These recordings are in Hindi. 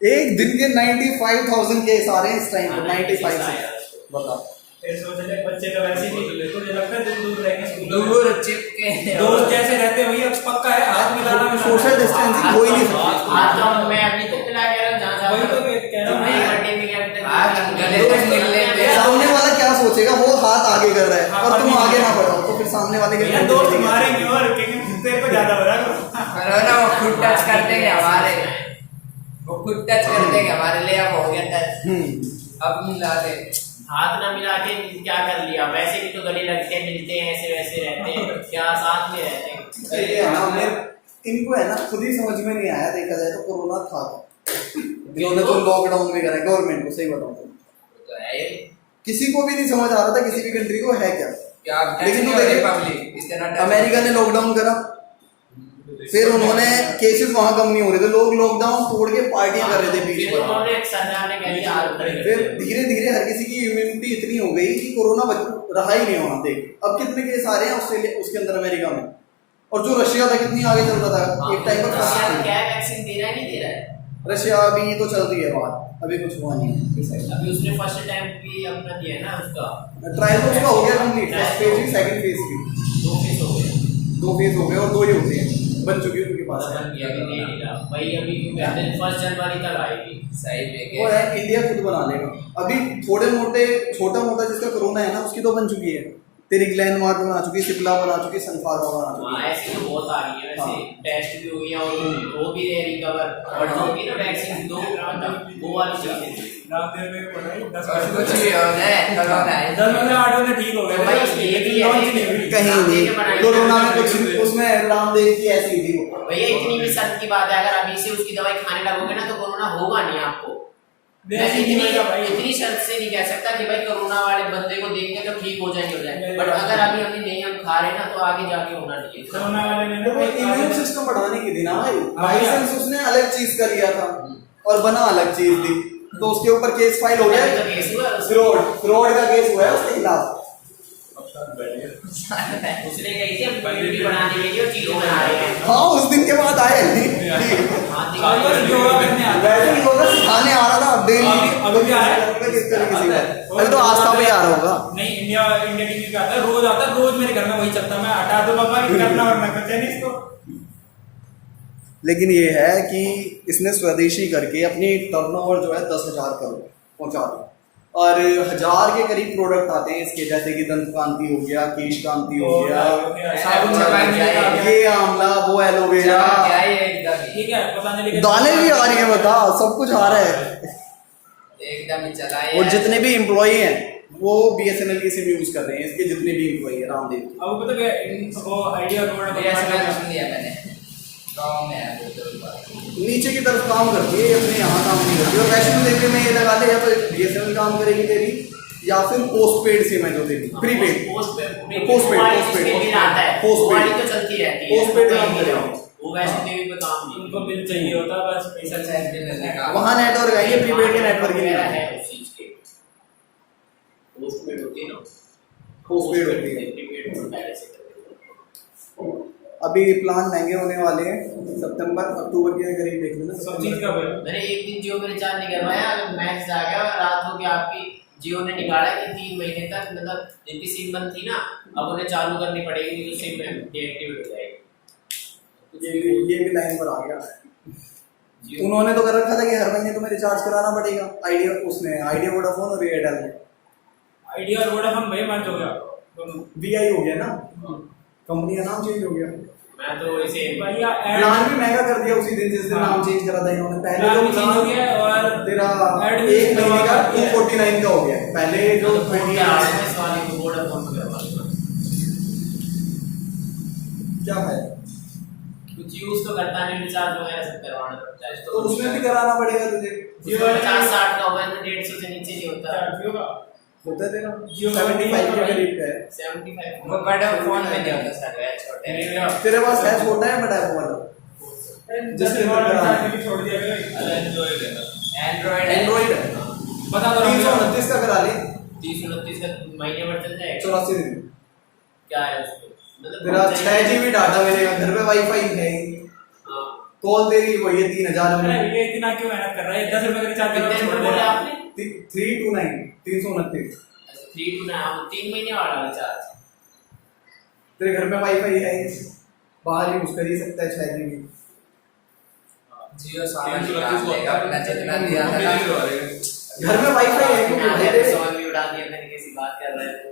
एक दिन के 95,000 केस आ रहे हैं इस टाइम पे। 95 से बताओ। सोच ले बच्चे का वैसे ही मुझे लगता है दूर रहेंगे स्कूल दूर चिपके दोस्त जैसे रहते हैं भैया पक्का है हाथ मिलाना सोशल डिस्टेंसिंग हो ही नहीं सकती। हाथ तो मैं अभी तक मिला कह रहा हूं जहां वही तो कह रहा हूं नहीं बर्थडे में क्या अभी हाथ तक गले तक मिल लेते हैं। सामने वाला क्या सोचेगा, वो हाथ आगे कर रहा है और तुम आगे ना बढ़ाओ तो फिर सामने वाले के भैया दोस्त मारेंगे और कहेंगे तेरे को ज्यादा हो रहा है कोरोना वो खुद टच कर देंगे हमारे, वो खुद टच कर देंगे हमारे लिए। अब हो गया टच, अब मिला दे। हाथ ना मिला के क्या कर लिया, वैसे भी तो गले लगते हैं, मिलते हैं, ऐसे वैसे रहते हैं, क्या साथ में रहते हैं। ये है ना, इनको है ना खुद ही समझ में नहीं आया देखा जाए तो कोरोना था इन्होंने तो लॉकडाउन भी करा है गवर्नमेंट को। सही बताऊं तो है किसी को भी नहीं समझ आ रहा था किसी भी कंट्री को है क्या। क्या लेकिन तो देखिए पब्लिक इतना अमेरिका ने लॉकडाउन करा, फिर उन्होंने केसेस वहां कम नहीं हो रहे थे, लोग लॉकडाउन तोड़ के पार्टियां कर रहे थे बीच फिर में। उन्होंने सरकार ने कह दिया आरोप करेंगे। फिर धीरे धीरे हर किसी की इम्यूनिटी इतनी हो गई कि कोरोना रहा ही नहीं वहां। देख अब कितने केस आ रहे हैं ऑस्ट्रेलिया उसके अंदर अमेरिका में, और जो रशिया था कितनी आगे चल रहा था एक टाइम पर। रशिया में क्या वैक्सीन दे रहा है नहीं दे रहा है? रशिया अभी तो चल रही है बात, अभी कुछ हुआ नहीं है। अभी उसने फर्स्ट टाइम भी अपना दिया है ना उसका ट्रायल तो उसका हो गया कंप्लीट, फर्स्ट फेज भी सेकंड फेज भी 2 फेज हो गए। 2 फेज हो गए और 2 ही होते हैं बन चुकी है उनके पास। बन गया अभी नहीं मिला भाई, अभी कहते हैं 1 जनवरी तक आएगी। सही पे वो है इंडिया खुद बना लेगा। अभी थोड़े मोटे छोटा मोटा जिसका कोरोना है ना उसकी तो बन चुकी है, तेरी ग्लैनमार्क बना चुकी, सिप्ला बना चुकी, सनफार्मा बना चुकी। हाँ ऐसी तो बहुत आ रही है वैसे, टेस्ट भी हो गया और वो भी है रिकवर, और जो भी ना वैक्सीन दो मतलब वो वाली चीजें रामदेव में पढ़ाई 10 और कुछ भी हो जाए कोरोना है 10 में 8 में ठीक हो गया भाई ये भी लॉन्च नहीं हुई। कहीं नहीं कोरोना में कुछ उसमें रामदेव की ऐसी थी वो। भैया इतनी भी सख्त की बात है, अगर अभी से उसकी दवाई खाने लगोगे ना तो कोरोना होगा नहीं आपको। मैं इतनी शर्त से नहीं कह सकता कि भाई कोरोना वाले बंदे को देखेंगे तो ठीक हो जाए, बट अगर अभी हमें नहीं हम खा रहे ना तो आगे जाके होना चाहिए। कोरोना वाले में तो वो इम्यून सिस्टम बढ़ाने की थी ना भाई, बाइसेंस उसने अलग चीज कर लिया था और बना अलग चीज थी, तो उसके ऊपर केस फाइल हो गया। फ्रॉड का केस हुआ है उसके खिलाफ। उसने कही थी हम इम्यूनिटी बढ़ाने के लिए चीजें बना रहे हैं। हाँ उस दिन के बाद आए वैसे ही होगा सिखाने आ रहा था डेली। अभी आ रहा है किस तरीके से अभी तो आस्था पे आ रहा होगा। नहीं इंडिया टीवी पे आता है, रोज मेरे घर में वही चलता है। मैं हटा दो पापा करना और मैं करते नहीं इसको। लेकिन ये है कि इसने स्वदेशी करके अपनी टर्नओवर जो है 10,000 करोड़ पहुंचा दी, और 1000 के करीब प्रोडक्ट आते हैं इसके, जैसे कि दंत कांति हो गया, केश कांति हो गया, ये आंवला, वो एलोवेरा, क्या है एकदम ठीक है पतंजलि दालें भी आ रही है, बता सब कुछ आ रहा है। एकदम ही चला है। और जितने भी एम्प्लॉई हैं वो BSNL की सिम यूज कर रहे हैं, इसके जितने भी एम्प्लॉई है रामदेव के। अब पता है वो आइडिया रोड BSNL सुन लिया मैंने, गाँव में है नीचे की तरफ काम करती है, अपने यहाँ काम नहीं करती। और वैष्णो देवी में ये लगा ले, या तो BSNL काम करेगी तेरी, या फिर पोस्ट पेड सिम है जो तेरी प्रीपेड पोस्टपेड आता है, पोस्टपेड तो चलती रहती है, पोस्टपेड काम करेगी वो वैष्णो देवी पे काम नहीं। उनको बिल चाहिए होता है बस पैसा चाहिए। वहाँ नेटवर्क है, ये प्रीपेड के नेटवर्क ही नहीं है है। उस चीज के पोस्टपेड होती है ना, पोस्टपेड होती है। प्रीपेड तो पहले से अभी प्लान महंगे होने वाले हैं, सितंबर अक्टूबर के करीब देख लेना। सब चीज का बिल। मैंने एक दिन जियो में रिचार्ज नहीं करवाया, मैसेज आ गया रात को कि आपकी जियो ने निकाला कि 3 महीने तक, मतलब जिनकी सिम बंद थी ना अब उन्हें चालू करनी पड़ेगी, तो सिम डीएक्टिवेट हो जाएगी। ये भी लाइन पर आ गया। उन्होंने तो कर रखा था कि हर महीने तुम्हें रिचार्ज कराना पड़ेगा, आइडिया उसमें आइडिया वोडाफोन और एयरटेल में। आइडिया और वोडाफोन भाई मर्ज हो गया, VI हो गया ना, कंपनी का नाम चेंज हो गया। मैं तो इसे भैया प्लान भी महंगा कर दिया उसी दिन जिस दिन नाम चेंज करा था इन्होंने। पहले जो चेंज हो गया और तेरा ऐड 1 महीने का 249 का हो गया, पहले जो 20 वाली को वोडाफोन पे करवा लूंगा। क्या है कुछ यूज तो करता नहीं, रिचार्ज वगैरह सब करवाना पड़ता है तो उसमें भी कराना पड़ेगा तुझे। जियो 50-60 का होगा तो 150 से नीचे नहीं होता। जियो का होता है तेरा जियो 75 के करीब का है। 75 वो बड़ा फोन में नहीं होता सर, है छोटे में। तेरे पास है छोटा है बड़ा है वाला जिसके अंदर करा छोड़ दिया गया एंड्रॉइड है। एंड्रॉइड है। बता दो 329 का करा ले, 30-29 का महीने भर चल जाएगा। 84 दिन क्या है उसमें मतलब तेरा 6 GB डाटा मिलेगा, घर पे वाईफाई है ही। हाँ कॉल तेरी वही है 3000 अरे में। ये इतना क्यों मेहनत कर रहा है? 10 रुपए का रिचार्ज कितने करके छोड़ नंबर बोले देगा। आपने? 329 329। 3 महीने वाला रिचार्ज। तेरे घर में वाईफाई है, बाहर यूज कर ही सकता है 6 GB। जियो सारा निकाल देगा अपना जितना दिया था ना। घर में वाईफाई है क्यों भाई तेरे? सॉन्ग भी उड़ा दिया, मैंने कैसी बात कर रहे थे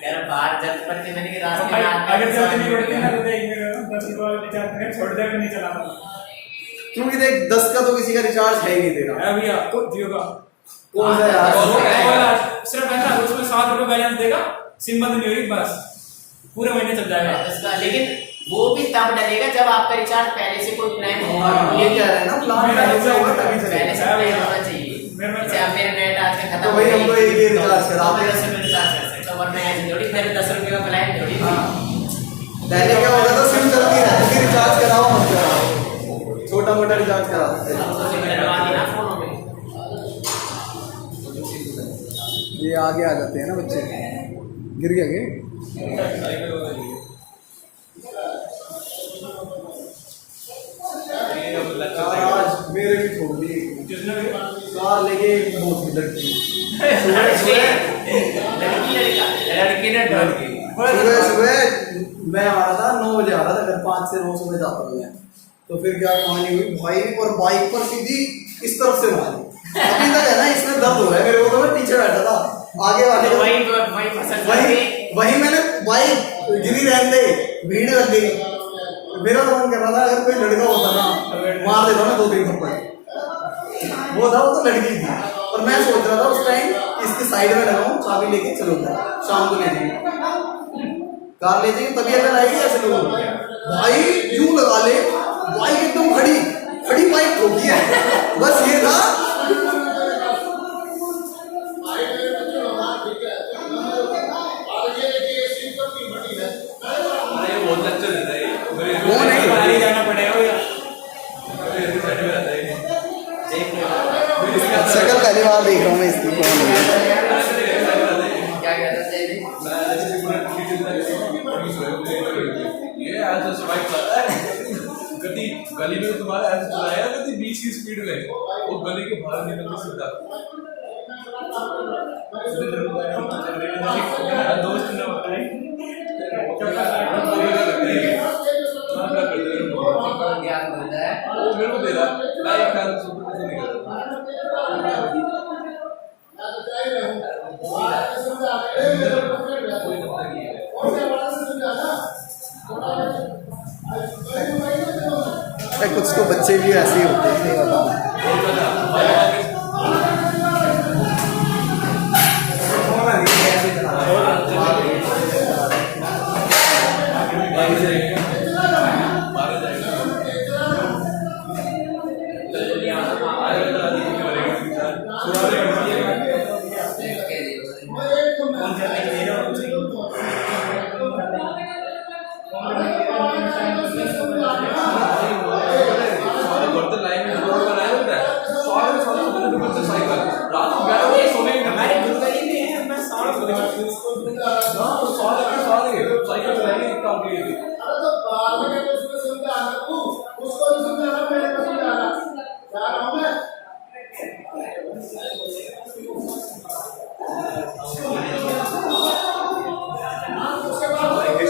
यार, बाहर जल्द पड़ते मैंने कि तो रास्ते भाई में आते अगर जल्दी नहीं बढ़ती ना तो देख मेरा 10 रुपए वाला रिचार्ज करके छोड़ दे, नहीं चलाता। क्योंकि देख 10 का तो किसी का रिचार्ज है ही नहीं तेरा। अरे भैया जियो का कौन सा यार? सिर्फ ऐसा उसमें 7 रुपए बैलेंस देगा, सिम बंद नहीं होगी, बस पूरे महीने चल जाएगा। इसका लेकिन वो भी तब डलेगा जब आपका रिचार्ज पहले से कोई प्लान होगा। हाँ, ये क्या है ना, प्लान पहले से होगा तभी पहले से चलेगा। प्लान होना चाहिए। जैसे आप मेरा नेट आज का खत्म तो भाई हम तो एक ही रिचार्ज करा तो दें। 10 रुपए रिचार्ज कर सकते हो, वरना ऐसे थोड़ी मेरे 10 रुपए का प्लान थोड़ी। पहले क्या होता था, सिम चलती रहती थी, रिचार्ज कराओ मत कराओ, छोटा मोटा रिचार्ज करा सकते थे। तो सिम डलवा दी ना फोनों में। ये आगे आ जाते हैं ना बच्चे, गिर गया के आज मेरे भी छोड़ दी कार लेके बहुत की लड़की लड़की ने डर गई। सुबह सुबह मैं आ रहा था 9 बजे आ रहा था घर, 5 से 9 सुबह जाता हूँ मैं। तो फिर क्या कहानी हुई भाई, और बाइक पर सीधी इस तरफ से मारी। अभी तक है ना इसमें दर्द हो रहा है मेरे को, तो मैं पीछे बैठा था, आगे वाले तो वही पसंद कर वही गई। वही मैंने बाइक गिरी रहने दे, भीड़ लग गई। मेरा तो मन कर रहा था अगर कोई लड़का होता ना मार देता मैं 2-3 थप्पड़। वो था, वो तो लड़की थी, और मैं सोच रहा था उस टाइम इसके साइड में लगाऊं, चाबी लेके चलूंगा, शाम को ले जाएंगे कार ले जाएंगे, तभी अगर आएगी ऐसे लोग भाई यूं लगा ले, बाइक एकदम खड़ी खड़ी बाइक ठोकी है, बस ये था। वो नहीं बाहर ही जाना पड़ेगा भैया। शक्ल पहली बार देख रहा हूँ मैं इसकी, कौन है? क्या कहता है तेरी? कभी गली में तुम्हारा ऐसे चलाया, कभी 20 की स्पीड में वो गली के बाहर निकल के सीधा दोस्त ने बताया ज्ञान मिलता है। वो मेरे को दे रहा मैं एक काम सुपर से नहीं करता। कुछ तो बच्चे भी ऐसे ही होते हैं, नहीं बताओ।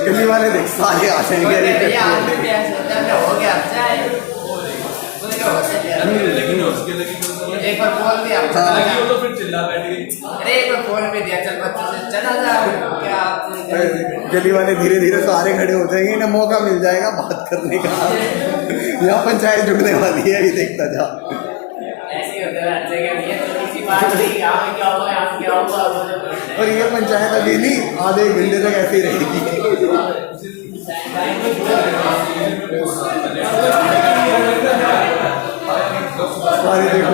गली वाले देख सारे आ जाएंगे। भैया आपने भी ऐसे होता है, क्या हो गया अच्छा है? कुछ नहीं होता है। लेकिन उसके लगी एक बार बोल दिया लगी चला वो जा। तो फिर चिल्ला बैठ गई। अरे एक बार फोन पे दिया, चल बच्चों से चला जा। क्या आप गली वाले धीरे धीरे सारे खड़े हो जाएंगे, इन्हें मौका मिल जाएगा बात करने का। यहाँ पंचायत जुड़ने वाली है, अभी देखता जा। ऐसे ही होता है हर जगह, ये तो किसी बात नहीं, यहाँ पे क्या हुआ, यहाँ पे क्या हुआ, और ये पंचायत अभी नहीं, आधे एक घंटे तक ऐसे ही रहेगी। सारे देखो सारे देखो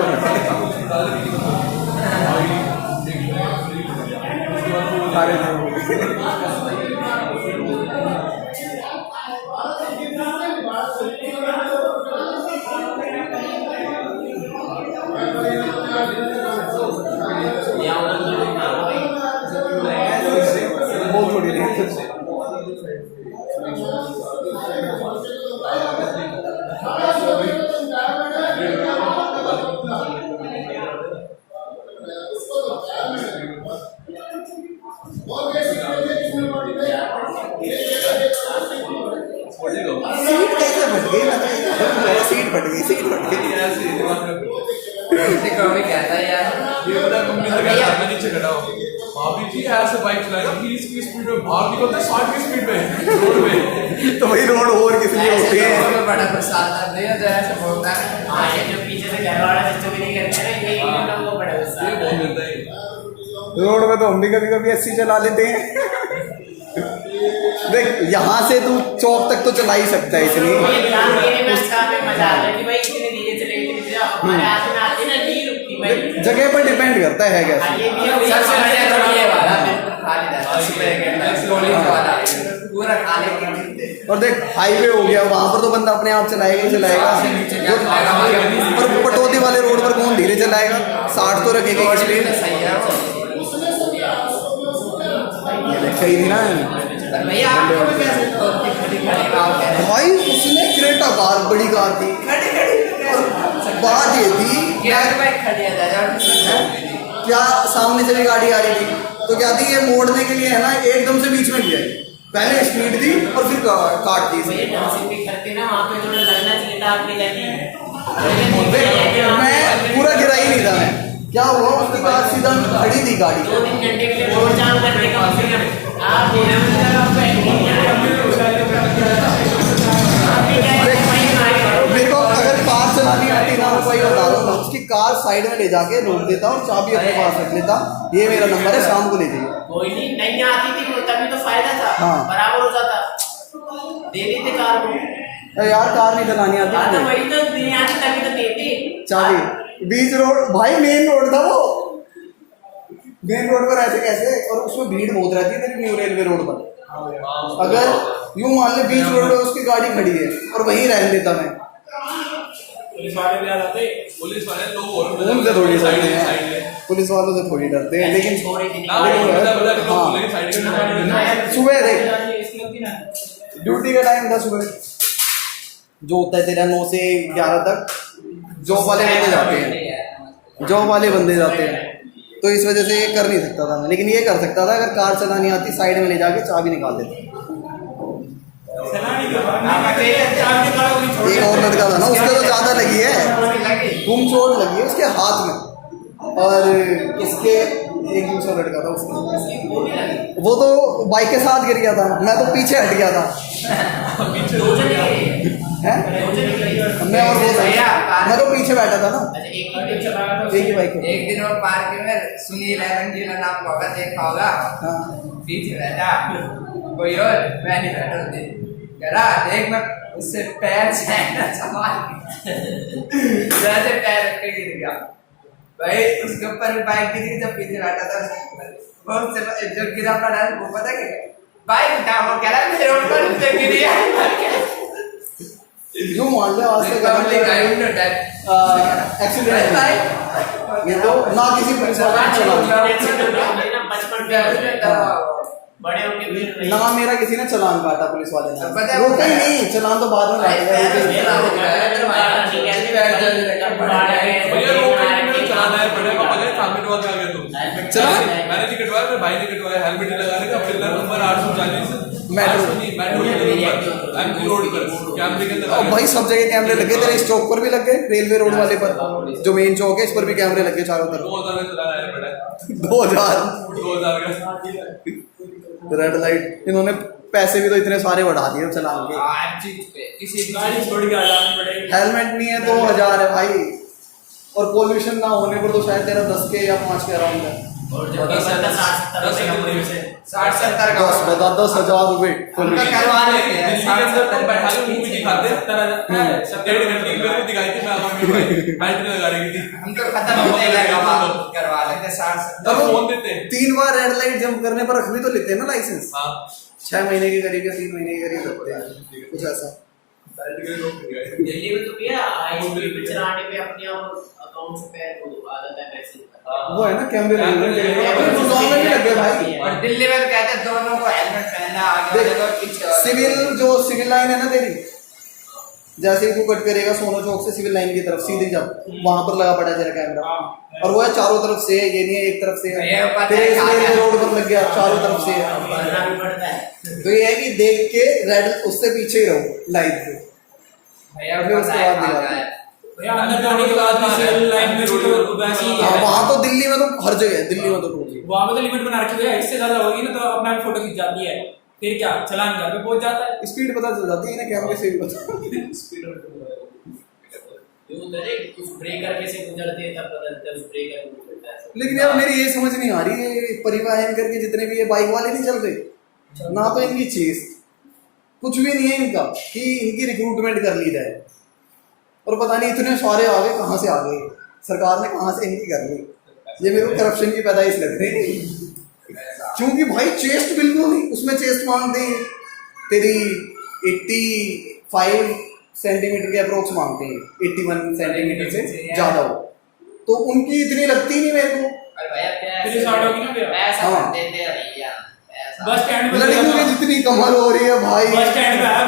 वो थोड़ी देर किसी की रोड के ऐसे ही दिमाग में किसी को भी कहता है यार ये पता है मम्मी से कहता है मैं नीचे खड़ा हूँ भाभी जी ऐसे बाइक चलाएगी 30 की स्पीड में बाहर निकलते 60 की स्पीड में रोड में तो वही रोड और किस लिए होती है ऐसे तो बड़ा गुस्सा आता है नहीं तो ऐसे बोलता है हाँ ये जो पीछे से घर वाला सिस्टम नहीं करते ना ये इन लोगों को बड़ा गुस्सा ये आता है। बहुत मिलता है रोड में तो हम भी कभी कभी 80 चला लेते हैं देख यहाँ से तू चौक तक तो चला ही सकता है इसलिए ये काम के लिए मैं अच्छा में मजा आता है कि भाई इतने धीरे चले इतने धीरे हमारे हाथ में आते ना नहीं रुकती भाई। जगह पर डिपेंड करता है हाँ, कैसे ये भी है, सबसे बढ़िया तो ये वाला है। बिल्कुल खाली रहता है सुबह के अंदर पुलिस वाला पूरा खाली करते और देख हाईवे हो गया वहां पर तो बंदा अपने आप चलाएगा ही चलाएगा और पटौदी वाले रोड पर कौन धीरे चलाएगा 60 तो रखेगा स्पीड सही है वो कही थी ना पर भैया आपको भी कैसे तो खड़ी खड़ी गाँव कह रहे हैं भाई उसने क्रेटा कार बड़ी कार थी और बात ये थी क्या बाइक खड़ी है दादा क्या सामने से भी गाड़ी आ रही थी तो क्या थी ये मोड़ने के लिए है ना एकदम से बीच में लिया पहले स्पीड दी और फिर काट दी ये डांसिंग भी करते ना वहाँ पे थोड़ा लगना चाहिए था आपके लगे मैं पूरा गिरा ही नहीं था मैं क्या हुआ उसके बाद सीधा खड़ी थी गाड़ी 2-3 घंटे के लिए रोड जाम करने का कम से कम आप बोले मतलब आपने क्या है वहीं मारे मेरे को अगर कार चलानी आती ना तो वही बता रहा हूँ उसकी कार साइड में ले जाके रोक देता और चाबी अपने पास रख लेता ये मेरा नंबर है शाम को ले जाइए कोई नहीं आती थी तभी तो फायदा था हाँ। बराबर हो जाता दे देते कार को अरे यार कार नहीं चलानी आती हाँ, तो मुझे। वही तो नहीं आती तभी तो देते चाबी बीच रोड भाई मेन रोड था वो मेन रोड पर ऐसे कैसे और उसमें भीड़ बहुत रहती है तेरी न्यू रेलवे रोड पर अगर यूं मान ले बीच रोड पे उसकी गाड़ी खड़ी है और वहीं रहने देता मैं पुलिस वाले भी आ जाते पुलिस वाले लोग और उनसे थोड़ी साइड डरते साइड हैं में पुलिस वालों से थोड़ी डरते हैं लेकिन छोड़ी थी ना वो बता कि लोग हाँ। बोलेंगे साइड में सुबह देख ड्यूटी का टाइम था सुबह जो होता है तेरा 9 से 11 तक जॉब वाले बंदे जाते हैं जॉब वाले बंदे जाते हैं तो इस वजह से ये कर नहीं सकता था लेकिन ये कर सकता था अगर कार चलानी आती साइड में ले जाके चाबी निकाल देता एक और लड़का था ना उसके तो ज़्यादा लगी है गुम चोट लगी है उसके हाथ में और इसके एक दूसरा लड़का था उसके वो तो बाइक के साथ गिर गया था मैं तो पीछे हट गया था हैं मैं और वो मैं तो पीछे बैठा था ना एक ही बाइक पे। एक दिन वो पार्क में सुनील रंगीला नाम का होगा देखा होगा हाँ पीछे बैठा कोई और मैं नहीं बैठा होते कह रहा देख मैं उससे पैर छेड़ा संभाल जैसे पैर रख के गिर गया भाई उसके ऊपर भी बाइक गिरी जब पीछे बैठा था बहुत से जो गिरा पड़ा है वो पता क्या बाइक उठा वो कह रहा मेरे ऊपर से गिरी है यूं मान ले आज तक एक्सीडेंट ये तो ना किसी पुलिस वाले ने चलान बचपन में बड़े होके फिर ना मेरा किसी ने चलान काटा पुलिस वाले तो पता ने है रोका ही नहीं चलान तो बाद में भैया रोक के चलाना है बड़े पापा ने काम कटवा के आ गए तुम चला मैंने नहीं कटवाया मेरे भाई ने कटवाया हेलमेट लगाने का pillar number 840 metro MP road पर कैमरे के और अंदर भाई सब जगह कैमरे लगे तेरे इस चौक पर भी लग गए रेलवे रोड वाले पर जो मेन चौक है इस पर भी कैमरे लगे चारों तरफ 2000 में चलाना है बड़ा 2000 2000 का रेड लाइट इन्होंने पैसे भी तो इतने सारे बढ़ा दिए चलान के हर चीज पे किसी गाड़ी छोड़ के आ जाना पड़ेगी हेलमेट नहीं है 2000 है भाई और पोल्यूशन ना होने पर तो शायद तेरा 10 के या 5 के अराउंड है और जब 60-70 का 10 बता 10,000 रुपए उनका करवा लेते हैं दिल्ली के अंदर तुम बैठा के मूवी दिखाते 1.5 घंटे की मेरे को दिखाई थी मैं आवाज में भाई बैटरी लगा रही थी हम तो खत्म होने लगा बात करवा लेते 60 तब फोन देते हैं 3 बार रेड लाइट जंप करने पर रख भी तो लेते हैं ना लाइसेंस हां 6 महीने के करीब या 3 महीने के करीब लगते हैं कुछ ऐसा दिल्ली में तो भैया आईडी पे चलाने पे अपने आप अकाउंट से पैर को आ जाता है मैसेज वो है ना कैमरे लगे गुड़गांव में भी लगे भाई और दिल्ली में तो कहते हैं दोनों को हेलमेट पहनना आगे वाले को पीछे वाले सिविल जो सिविल लाइन है ना तेरी जैसे ही तू कट करेगा सोनो चौक से सिविल लाइन की तरफ सीधी जब वहां पर लगा पड़ा है तेरा कैमरा और वो है चारों तरफ से है, ये नहीं है एक तरफ से ये है पता तेरे है इसलिए रोड पर लग गया चारों तरफ से है भरना भी पड़ता है तो ये है कि देख के रेड उससे पीछे ही रहो लाइट से भैया फिर उसके बाद दिखाते हैं। हर जगह दिल्ली में तो टूटी है। वहाँ पे तो लिमिट बना रखी है, इससे ज्यादा होगी ना तो अपना फोटो खींच जाती है, फिर क्या चलान घर पे पहुंच जाता है। स्पीड पता चल जाती है ना कैमरे से भी पता। जो तेरे कुछ ब्रेकर कैसे गुजरते हैं तब पता चलता है, उस ब्रेकर को गुजरता है। लेकिन यार मेरी ये समझ नहीं आ रही है, परिवहन करके जितने भी ये बाइक वाले नहीं चल रहे ना, तो इनकी चीज कुछ भी नहीं है इनका कि इनकी रिक्रूटमेंट कर ली जाए, और पता नहीं इतने सारे आ गए कहाँ से आ गए, सरकार ने कहाँ से इनकी कर ली। ये मेरे को करप्शन की पैदाइश लग रही है, क्योंकि भाई चेस्ट बिल्कुल नहीं, उसमें चेस्ट मांगते हैं तेरी 85 सेंटीमीटर के अप्रोक्स मांगते हैं, 81 सेंटीमीटर से ज़्यादा हो, तो उनकी इतनी लगती नहीं मेरे को। अरे भैया फिर स्टार्ट होगी ना भैया। पैसा हाँ। देते हैं भैया पैसा। बस स्टैंड पे लड़कियों की जितनी कमर हो रही है भाई, बस स्टैंड पे आया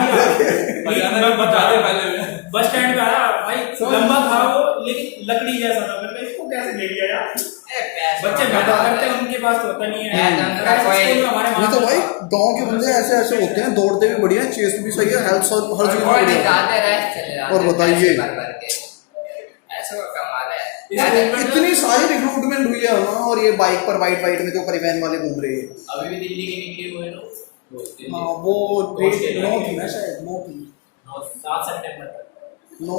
भैया ने बता दे पहले में। बस स्टैंड पे आया भाई, लंबा था वो लेकिन लकड़ी जैसा था, मैंने इसको कैसे ले लिया यार। बच्चे बैठा करते हैं, उनके पास तो होता नहीं है। स्कूल में हमारे नहीं तो भाई गांव के बंदे ऐसे ऐसे होते हैं, दौड़ते भी बढ़िया, चेस्ट भी सही है, हेल्थ हर चीज में बढ़िया। और बताइए इतनी सारी रिक्रूटमेंट हुई है ना, और ये बाइक पर वाइट वाइट में तो परिवहन वाले घूम रहे हैं। अभी भी दिल्ली के निकले हुए लोग। हाँ वो डेट 9 थी ना शायद, 9 थी, 7 सितंबर तक। 9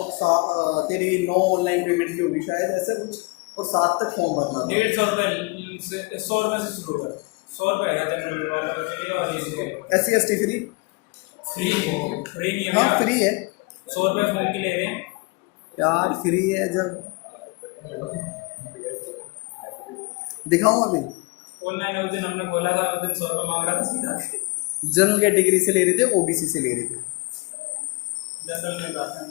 तेरी 9 ऑनलाइन पेमेंट की होगी शायद ऐसा कुछ, और 7 तक फॉर्म भरना था। 150 रुपए से 100 रुपए से शुरू होगा, 100 रुपए है जनरल वालों के लिए, और इसके SC ST फ्री, फ्री नहीं है। हाँ फ्री है 100 रुपए फॉर्म के ले रहे हैं यार, फ्री है। जब दिखाऊं अभी ऑनलाइन, उस दिन हमने बोला था, उस दिन 100 रुपए मांग रहा था सीधा। जनरल कैटेगरी से ले रहे थे, OBC से ले रहे थे। जनरल में बात है।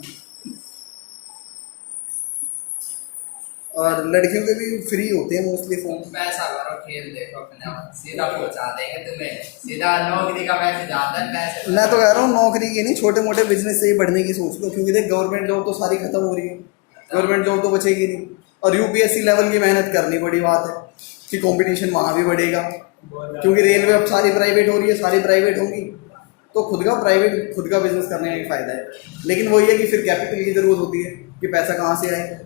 और लड़कियों के भी फ्री होते हैं मोस्टली फॉर्म। पैसा भरो, खेल देखो अपने आप, सीधा पहुंचा देंगे तुम्हें, सीधा नौकरी का मैसेज आता है। पैसे मैं तो कह रहा हूँ नौकरी की नहीं, छोटे मोटे बिजनेस से ही बढ़ने की सोच लो, क्योंकि देख गवर्नमेंट जॉब तो सारी खत्म हो रही है, गवर्नमेंट जॉब तो बचेगी नहीं, और UPSC लेवल की मेहनत करनी बड़ी बात है कि कंपटीशन वहाँ भी बढ़ेगा, क्योंकि रेलवे अब सारी प्राइवेट हो रही है, सारी प्राइवेट होंगी, तो खुद का बिजनेस करने में फ़ायदा है। लेकिन वही है कि फिर कैपिटल की ज़रूरत होती है कि पैसा कहाँ से आए।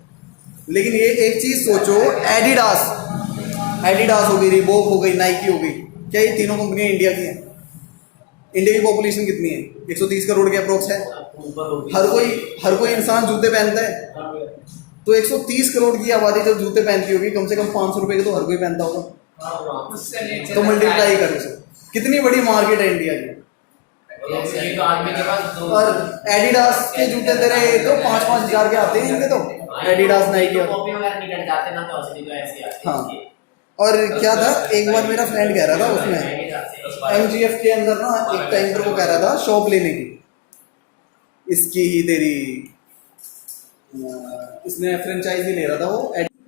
लेकिन ये एक चीज़ सोचो, एडिडास हो गई, रिबॉक हो गई, नाइकी हो गई, क्या ये तीनों कंपनियाँ इंडिया की हैं? इंडिया की पॉपुलेशन कितनी है? 130 करोड़ के अप्रोक्स है। हर कोई इंसान जूते पहनता है, तो 130 करोड़ की आबादी जब जूते पहनती होगी, कम से कम 500 रुपये के तो हर कोई पहनता होगा, उससे नीचे तो मल्टीप्लाई करो सर, कितनी बड़ी मार्केट है इंडिया की। एक आदमी के पास 2 और एडिडास के जूते तेरे तो 5-5 हज़ार के आते हैं इनके, तो एडिडास नाइकी। कॉपी वगैरह निकल जाते ना, तो असली तो ऐसे आते हैं। हाँ, और क्या था, एक बार मेरा फ्रेंड कह रहा था उसमें MGF के अंदर ना, एक टाइम पर वो कह रहा था शॉप लेने की, इसकी ही तेरी इसने फ्रेंचाइजी ले रहा था वो।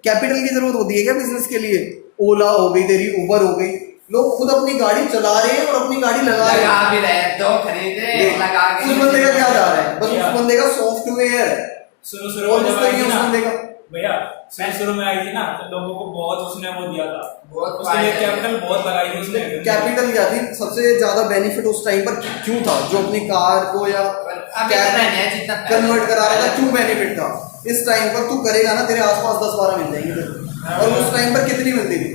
कैपिटल की जरूरत होती है क्या बिजनेस के लिए? ओला हो गई तेरी, उबर हो गई, लोग खुद अपनी गाड़ी चला रहे हैं और अपनी गाड़ी लगा रहे लगा हैं। भी रहे, 2 खरीदे, एक लगा के। उस बंदे का क्या जा रहा है? बस उस बंदे का सॉफ्टवेयर है, शुरू और में जिस जब आई तरीके थी उस ना बंदे का भैया, शुरू में आई थी ना, तो लोगों को बहुत उसने वो दिया था, बहुत उसके लिए फायदा है। कैपिटल बहुत लगाई थी उसने। कैपिटल क्या थी? सबसे ज्यादा बेनिफिट उस टाइम पर क्यों था? जो अपनी कार को या अभी तो नहीं है, जितना कन्वर्ट करा रहा था, क्यों बेनिफिट था? इस टाइम पर तू करेगा ना, तेरे आसपास 10-12 मिल जाएंगे तेरे। और उस टाइम पर कितनी मिलती थी?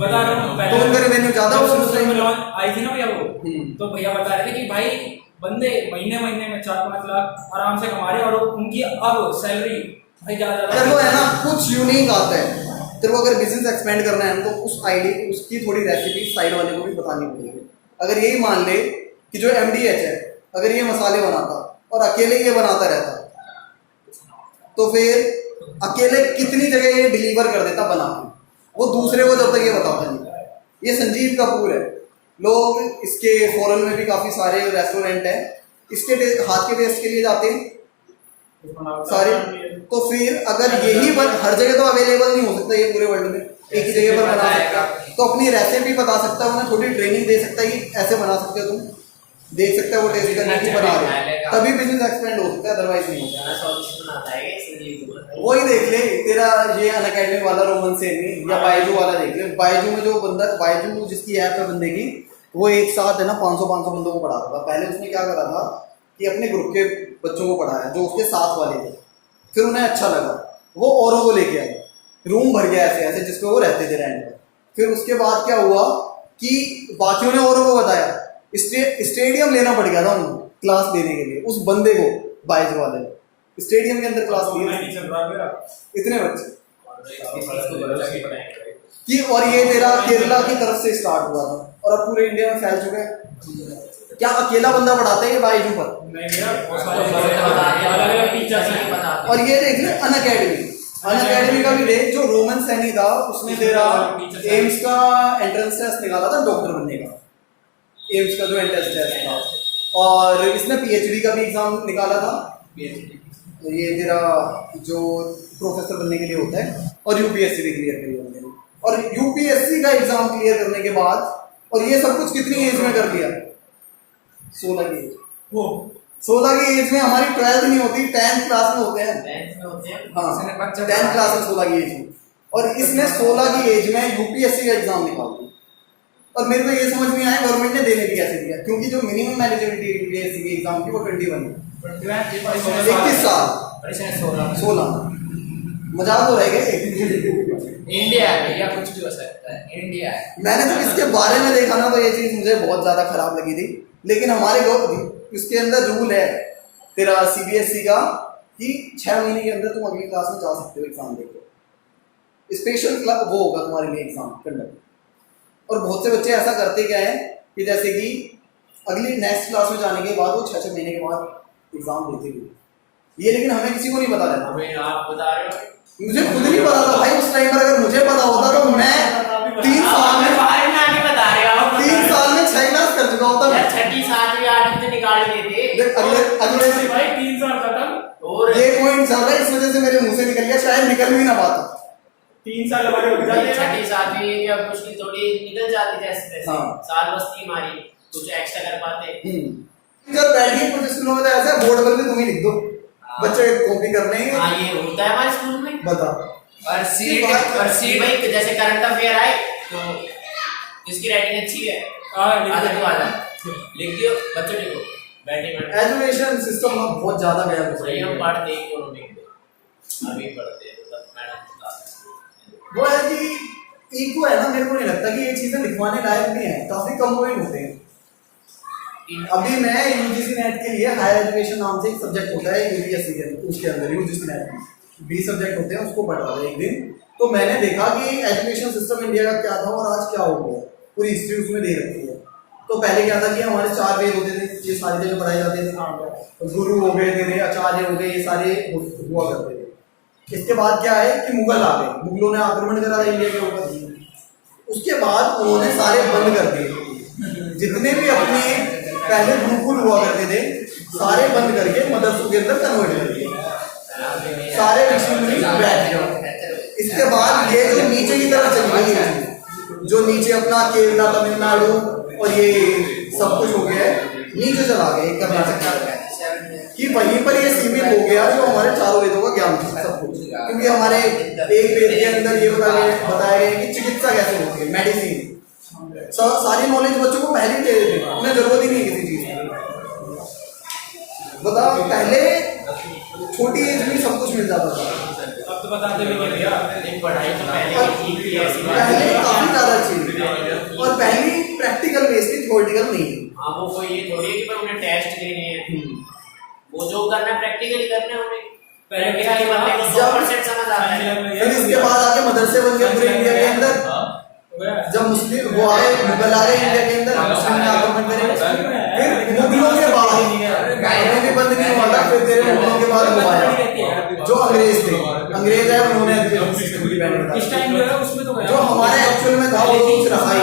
बता रहा हूँ तो उनका रेवेन्यू ज्यादा जब होगा उस शुरू टाइम में में। लॉन्च आई थी ना भैया वो, तो भैया बता रहे थे कि भाई बंदे महीने में 4-5 लाख आराम से कमा रहे हैं, और उनकी अब सैलरी भाई ज्यादा तेरे को है ना कुछ यूनिक आता है, तेरे को अगर बिजनेस एक्सपेंड करना है तो उस आईडी उसकी थोड़ी रेसिपी साइड वाले को भी बतानी पड़ेगी। अगर यही मान ले कि जो MDH है, अगर ये मसाले बनाता और अकेले ये बनाता रहता, तो फिर अकेले कितनी जगह ये डिलीवर कर देता बना के, वो दूसरे को जब तक ये बताता नहीं। ये संजीव कपूर है, लोग इसके फॉरेन में भी काफ़ी सारे रेस्टोरेंट हैं, इसके हाथ के टेस्ट के लिए जाते हैं सारे। तो फिर अगर यही हर जगह तो अवेलेबल नहीं हो सकता ये पूरे वर्ल्ड में, एक ही जगह पर बना सकता, तो अपनी रेसिपी बता सकता है, उन्हें थोड़ी ट्रेनिंग दे सकता है कि ऐसे बना सकते हो तुम, देख सकते हो वो टेस्ट करने की बना रहे, तभी बिजनेस एक्सपेंड हो सकता है, अदरवाइज नहीं होता। ज्यादा स्वादिष्ट बनाता है ये संजीव कुमार। वही देख ले तेरा ये अनअकैडमी वाला रोमन सेनी या बायजू वाला देख ले, बायजू में जो बंदा, बायजू जिसकी ऐप है बंदे की, वो एक साथ है ना 500 बंदों को पढ़ाता था। पहले उसने क्या करा था कि अपने ग्रुप के बच्चों को पढ़ाया जो उसके साथ वाले थे, फिर उन्हें अच्छा लगा, वो औरों को लेके आए, रूम भर गया ऐसे ऐसे जिसपे वो रहते थे रेंट पे। फिर उसके बाद क्या हुआ कि बाकियों ने औरों को बताया, स्टेडियम लेना पड़ गया था उनको क्लास लेने के लिए, उस बंदे को बाइज वाले स्टेडियम के अंदर क्लास ली नहीं चल रहा मेरा इतने बच्चे नहीं कि, और ये तेरा केरला की तरफ से स्टार्ट हुआ था और अब पूरे इंडिया में फैल चुका है। क्या अकेला बंदा पढ़ाता है ये बाइजू पर? मेरा बहुत सारे अलग-अलग टीचर्स हैं बताते। और ये देख ले अनअकैडमी का भी देख, जो रोमन सैनी था उसने तेरा एम्स का एंट्रेंस टेस्ट निकाला था डॉक्टर बनने का, एम्स का जो एंट्रेंस टेस्ट था, और इसने पीएचडी का भी एग्जाम निकाला था, ये तेरा जो प्रोफेसर बनने के लिए होता है, और यूपीएससी भी क्लियर करी होने के लिए, और यूपीएससी का एग्जाम क्लियर करने के बाद, और ये सब कुछ कितनी एज में कर दिया? 16 की एज। वो 16 की एज में हमारी 12th नहीं होती, 10th क्लास में होते हैं। 10th में होते हैं। हाँ, इसने बच्चा 10th क्लास में 16 की एज में, और इसने 16 की एज में यूपीएससी का एग्जाम निकाल दिया। और मेरे को ये समझ नहीं आया गवर्नमेंट ने देने भी कैसे दिया, क्योंकि जो मिनिमम एलिजिबिलिटी यूपीएससी की एग्जाम की वो 21 है, 21 साल 16 मजाक हो रहे इंडिया है भैया, कुछ भी हो सकता है, इंडिया है। मैंने जब इसके बारे में देखा ना तो ये चीज़ मुझे बहुत ज़्यादा खराब लगी थी, लेकिन हमारे लोग इसके अंदर रूल है तेरा सीबीएसई का कि 6 महीने के अंदर तुम अगली क्लास में जा सकते हो एग्जाम देके, स्पेशल वो होगा तुम्हारे लिए एग्जाम कंडक्ट। और बहुत से बच्चे ऐसा करते क्या है कि जैसे कि अगली नेक्स्ट क्लास में जाने के बाद वो 6 महीने के बाद एग्जाम देते हुए, ये लेकिन हमें किसी को नहीं पता रहता। अबे आप बता रहे हो, मुझे खुद नहीं पता था भाई उस टाइम पर, अगर मुझे पता होता तो मैं 3 साल में बाहर में आके बता रहे हो आप। 3 साल में 6 क्लास कर चुका होता मैं। यार 6ठी 7वीं 8वीं तो निकाल देते। देख अगले से भाई 3 साल खत्म और ये पॉइंट चल रहा है, इस वजह से मेरे मुंह से निकल गया, शायद निकल भी ना पाता। 3 साल बड़े हो जाते हैं। 6ठी 7वीं की अब मुश्किल थोड़ी निकल जाती जैसे तैसे। हाँ। साल मस्ती मारी, कुछ एक्स्ट्रा कर पाते। जब बैठिए कुछ स्कूलों में तो ऐसा है, बोर्ड पर भी तुम ही लिख दो, बच्चे कॉपी कर लेंगे। हाँ ये होता है हमारे स्कूल में। बता और सीट भाई जैसे करंट अफेयर आए तो जिसकी राइटिंग अच्छी है आधा तो आधा लिख दियो, बच्चों लिखो बैठे बैठे। एजुकेशन सिस्टम में बहुत ज्यादा गया है। सही हम पढ़ते हैं क्यों नहीं लिखते, अभी पढ़ते हैं मतलब मैडम वो है कि इको है ना, मेरे को नहीं लगता कि ये चीजें लिखवाने लायक भी हैं, काफी कम पॉइंट होते हैं। अभी मैं यूजीसी नेट के लिए हायर एजुकेशन नाम से एक सब्जेक्ट होता है यूपीएससी के अंदर, उसके अंदर यूजीसी नेट में 20 सब्जेक्ट होते हैं, उसको पढ़ा था एक दिन। तो मैंने देखा कि एजुकेशन सिस्टम इंडिया का क्या था और आज क्या हो गया, पूरी हिस्ट्री उसमें दे रखी है। तो पहले क्या था कि हमारे 4 वेद होते थे, ये सारी जगह पढ़ाए जाते थे, गुरु हो गए तेरे, आचार्य हो गए, ये सारे हुआ करते थे। इसके बाद क्या है कि मुगल आ गए, मुगलों ने आक्रमण करा था इंडिया के ऊपर। उसके बाद उन्होंने सारे बंद कर दिए, जितने भी अपने पहले गुरुकुल हुआ करते थे सारे बंद करके मदरसों के अंदर कन्वर्ट कर दिए, सारे ऋषि मुनि बैठ गए। इसके बाद ये जो नीचे की तरफ चली गई है, जो नीचे अपना केरला तमिलनाडु और ये सब कुछ हो गया है, नीचे चला गया कर्नाटक कि वहीं पर ये सीमित हो गया जो हमारे 4 वेदों का ज्ञान था सब कुछ। क्योंकि हमारे एक वेद के अंदर ये बताया गया कि चिकित्सा कैसे होती है, मेडिसिन, सारी नॉलेज बच्चों को पहले ही दे देते हैं, उन्हें जरूरत ही नहीं किसी चीज की। बता पहले छोटी एज में सब कुछ मिल जाता था, अब तो बताते भी नहीं भैया, एक पढ़ाई तो पहले की थी ऐसी बात पहले काफी ज्यादा अच्छी थी, और पहली प्रैक्टिकल बेस थी, थ्योरेटिकल नहीं थी। हाँ वो कोई ये थोड़ी है कि पर उन्हें टेस्ट देने हैं, वो जो करना है प्रैक्टिकली करना है उन्हें। पहले क्या है बंदे को 100% समझ आता है। फिर इसके बाद आके मदरसे बन गए पूरे इंडिया के अंदर। जब मुस्लिम वो आए, मुगल आ गए इंडिया के अंदर, मुस्लिम ने आक्रमण करे, फिर मुगलों के बाद गायब भी बंद नहीं हुआ था, फिर तेरे मुगलों के बाद वो आया जो अंग्रेज थे, अंग्रेज है उन्होंने एजुकेशन सिस्टम की बैन कर इस टाइम जो है उसमें तो जो हमारे एक्चुअल में था वो कुछ रहा ही